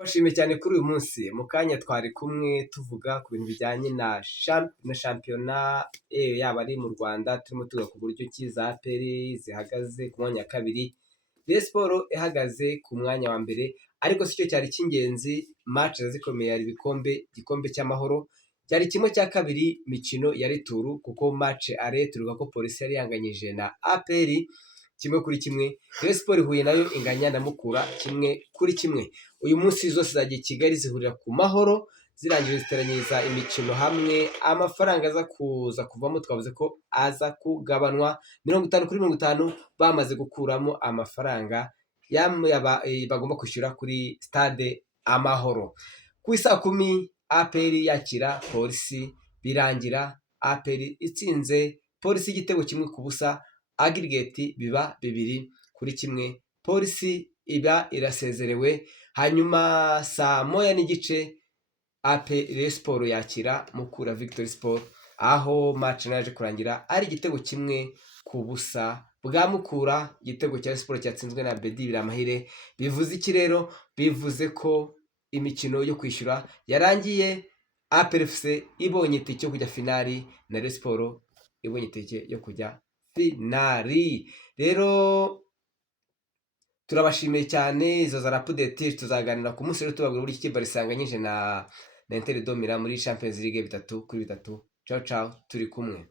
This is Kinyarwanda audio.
Bashimiye cyane kuri uyu munsi mu kanya twari kumwe tuvuga ku bintu bijyanye na shampiyona yaba ari mu Rwanda turimo tuvuga ku buryo ki za APR zihagaze ku mwanya wa kabiri, Rayon Sports ihagaze ku mwanya wa mbere, ariko si cyo cyari cy'ingenzi. Match zikomeye hari igikombe cy'amahoro cyari kimwe cya kabiri mikino ya returu, kuko match are turuka ko polisi yari yanganyije na APR 1-1, Rayon Sports ihuye nayo inganya na Mukura 1-1. Uyu munsi zose zagiye Kigali zihurira ku mahoro, zirangije ziteranyiriza imikino hamwe, amafaranga aza kuza kuvamo twavuze ko aza kugabanwa 50-50, bamaze gukuramo amafaranga bagomba kwishyura kuri stade Amahoro. Ku isaa 10 APR yakira polisi, birangira APR itsinze polisi igitego 1-0, aggregate biba 2-1, polisi iba irasezerewe. Hanyuma saa 1:15 Rayon Sports yakira Mukura Victory Sport, aho match naje kurangira ari igitego 1-0 bwa Mukura. Igitego cya Sport cyatsinzwe na Bedi Biramahire. Bivuze iki rero? Bivuze ko imikino yo kwishyura yarangiye, APR FC ibonye itike yo kujya finali na Rayon Sports ibonye itike yo kujya finali. Rero turabashimiye cyane. Izo za update tuzaganira ku munsi rero tubabwira uburyo ikipe risanganyije na Inter Domira muri Champions League 3-3. Ciao ciao, turi kumwe.